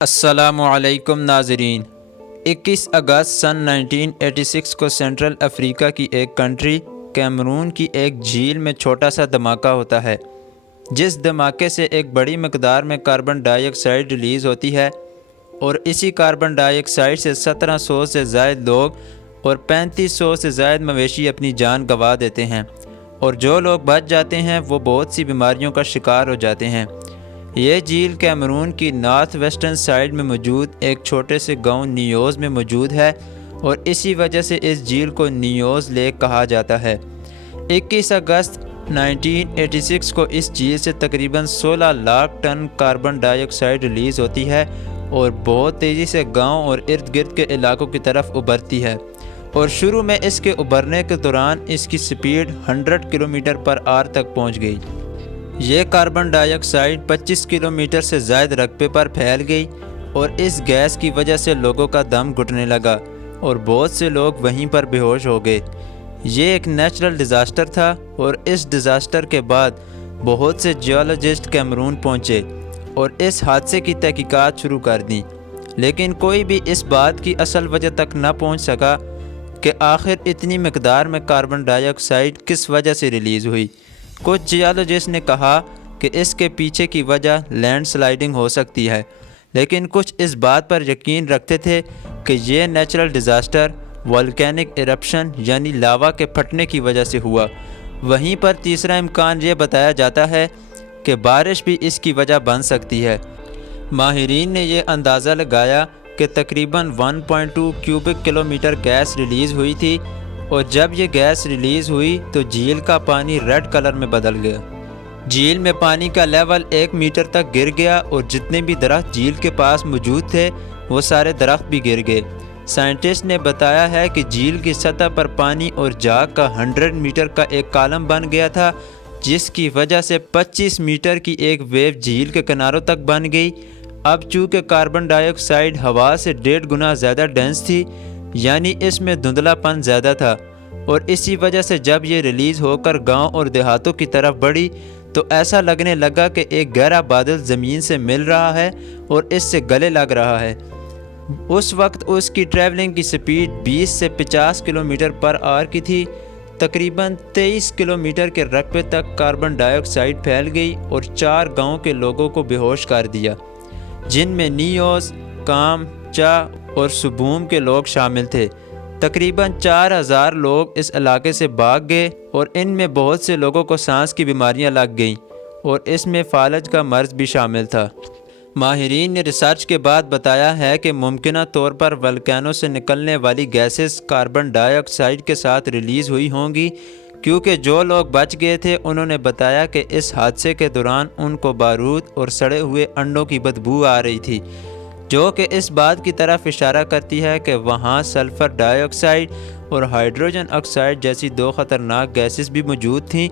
السلام علیکم ناظرین۔ 21 اگست سن 1986 کو سینٹرل افریقہ کی ایک کنٹری کیمرون کی ایک جھیل میں چھوٹا سا دھماکہ ہوتا ہے، جس دھماکے سے ایک بڑی مقدار میں کاربن ڈائی آکسائڈ ریلیز ہوتی ہے، اور اسی کاربن ڈائی آکسائڈ سے 1700 سے زائد لوگ اور 3500 سے زائد مویشی اپنی جان گنوا دیتے ہیں، اور جو لوگ بچ جاتے ہیں وہ بہت سی بیماریوں کا شکار ہو جاتے ہیں۔ یہ جھیل کیمرون کی نارتھ ویسٹرن سائیڈ میں موجود ایک چھوٹے سے گاؤں نیوز میں موجود ہے، اور اسی وجہ سے اس جھیل کو نیوز لیک کہا جاتا ہے۔ 21 اگست 1986 کو اس جھیل سے تقریباً 16 لاکھ ٹن کاربن ڈائی آکسائڈ ریلیز ہوتی ہے، اور بہت تیزی سے گاؤں اور ارد گرد کے علاقوں کی طرف ابھرتی ہے، اور شروع میں اس کے ابھرنے کے دوران اس کی سپیڈ 100 کلومیٹر پر آور تک پہنچ گئی۔ یہ کاربن ڈائی آکسائڈ 25 کلومیٹر سے زائد رقبے پر پھیل گئی، اور اس گیس کی وجہ سے لوگوں کا دم گھٹنے لگا اور بہت سے لوگ وہیں پر بے ہوش ہو گئے۔ یہ ایک نیچرل ڈیزاسٹر تھا، اور اس ڈیزاسٹر کے بعد بہت سے جیولوجسٹ کیمرون پہنچے اور اس حادثے کی تحقیقات شروع کر دیں، لیکن کوئی بھی اس بات کی اصل وجہ تک نہ پہنچ سکا کہ آخر اتنی مقدار میں کاربن ڈائی آکسائڈ کس وجہ سے ریلیز ہوئی۔ کچھ جیولوجسٹ نے کہا کہ اس کے پیچھے کی وجہ لینڈ سلائڈنگ ہو سکتی ہے، لیکن کچھ اس بات پر یقین رکھتے تھے کہ یہ نیچرل ڈیزاسٹر والکینک ایرپشن یعنی لاوا کے پھٹنے کی وجہ سے ہوا۔ وہیں پر تیسرا امکان یہ بتایا جاتا ہے کہ بارش بھی اس کی وجہ بن سکتی ہے۔ ماہرین نے یہ اندازہ لگایا کہ تقریباً 1.2 کیوبک کلومیٹر گیس ریلیز ہوئی تھی، اور جب یہ گیس ریلیز ہوئی تو جھیل کا پانی ریڈ کلر میں بدل گیا۔ جھیل میں پانی کا لیول 1 میٹر تک گر گیا، اور جتنے بھی درخت جھیل کے پاس موجود تھے وہ سارے درخت بھی گر گئے۔ سائنٹسٹ نے بتایا ہے کہ جھیل کی سطح پر پانی اور جاگ کا 100 میٹر کا ایک کالم بن گیا تھا، جس کی وجہ سے 25 میٹر کی ایک ویو جھیل کے کناروں تک بن گئی۔ اب چونکہ کاربن ڈائی آکسائڈ ہوا سے 1.5 گنا زیادہ ڈینس تھی، یعنی اس میں دھندلا پن زیادہ تھا، اور اسی وجہ سے جب یہ ریلیز ہو کر گاؤں اور دیہاتوں کی طرف بڑھی تو ایسا لگنے لگا کہ ایک گہرا بادل زمین سے مل رہا ہے اور اس سے گلے لگ رہا ہے۔ اس وقت اس کی ٹریولنگ کی سپیڈ 20 سے 50 کلومیٹر پر آور کی تھی۔ تقریباً 23 کلومیٹر کے رقبے تک کاربن ڈائی آکسائڈ پھیل گئی اور 4 گاؤں کے لوگوں کو بے ہوش کر دیا، جن میں نیوز، کام، چا اور سبوم کے لوگ شامل تھے۔ تقریباً 4000 لوگ اس علاقے سے بھاگ گئے، اور ان میں بہت سے لوگوں کو سانس کی بیماریاں لگ گئیں، اور اس میں فالج کا مرض بھی شامل تھا۔ ماہرین نے ریسرچ کے بعد بتایا ہے کہ ممکنہ طور پر والکینو سے نکلنے والی گیسز کاربن ڈائی آکسائڈ کے ساتھ ریلیز ہوئی ہوں گی، کیونکہ جو لوگ بچ گئے تھے انہوں نے بتایا کہ اس حادثے کے دوران ان کو بارود اور سڑے ہوئے انڈوں کی بدبو آ رہی تھی، جو کہ اس بات کی طرف اشارہ کرتی ہے کہ وہاں سلفر ڈائی آکسائڈ اور ہائیڈروجن آکسائڈ جیسی 2 خطرناک گیسز بھی موجود تھیں۔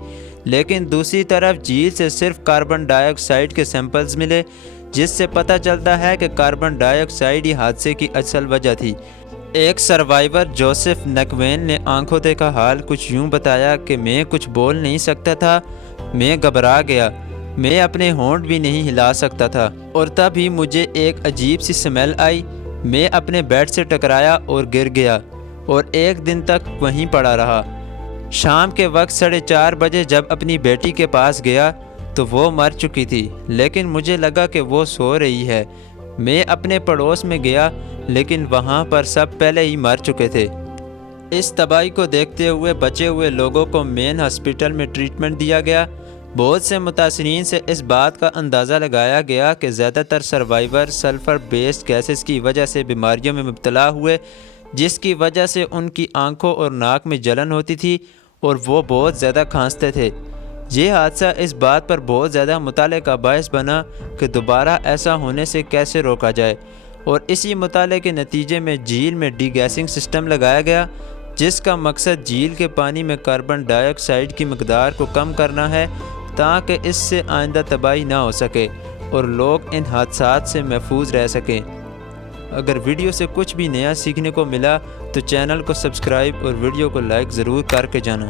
لیکن دوسری طرف جھیل سے صرف کاربن ڈائی آکسائڈ کے سیمپلز ملے، جس سے پتہ چلتا ہے کہ کاربن ڈائی آکسائڈ ہی حادثے کی اصل وجہ تھی۔ ایک سروائیور جوزف نکوین نے آنکھوں دیکھا حال کچھ یوں بتایا کہ میں کچھ بول نہیں سکتا تھا، میں گھبرا گیا، میں اپنے ہونٹ بھی نہیں ہلا سکتا تھا، اور تب ہی مجھے ایک عجیب سی سمیل آئی۔ میں اپنے بیڈ سے ٹکرایا اور گر گیا، اور 1 دن تک وہیں پڑا رہا۔ شام کے وقت 4:30 بجے جب اپنی بیٹی کے پاس گیا تو وہ مر چکی تھی، لیکن مجھے لگا کہ وہ سو رہی ہے۔ میں اپنے پڑوس میں گیا، لیکن وہاں پر سب پہلے ہی مر چکے تھے۔ اس تباہی کو دیکھتے ہوئے بچے ہوئے لوگوں کو مین ہاسپٹل میں ٹریٹمنٹ دیا گیا۔ بہت سے متاثرین سے اس بات کا اندازہ لگایا گیا کہ زیادہ تر سروائیور سلفر بیسڈ گیسز کی وجہ سے بیماریوں میں مبتلا ہوئے، جس کی وجہ سے ان کی آنکھوں اور ناک میں جلن ہوتی تھی اور وہ بہت زیادہ کھانستے تھے۔ یہ حادثہ اس بات پر بہت زیادہ مطالعے کا باعث بنا کہ دوبارہ ایسا ہونے سے کیسے روکا جائے، اور اسی مطالعے کے نتیجے میں جھیل میں ڈی گیسنگ سسٹم لگایا گیا، جس کا مقصد جھیل کے پانی میں کاربن ڈائی آکسائڈ کی مقدار کو کم کرنا ہے، تاکہ اس سے آئندہ تباہی نہ ہو سکے اور لوگ ان حادثات سے محفوظ رہ سکیں۔ اگر ویڈیو سے کچھ بھی نیا سیکھنے کو ملا تو چینل کو سبسکرائب اور ویڈیو کو لائک ضرور کر کے جانا۔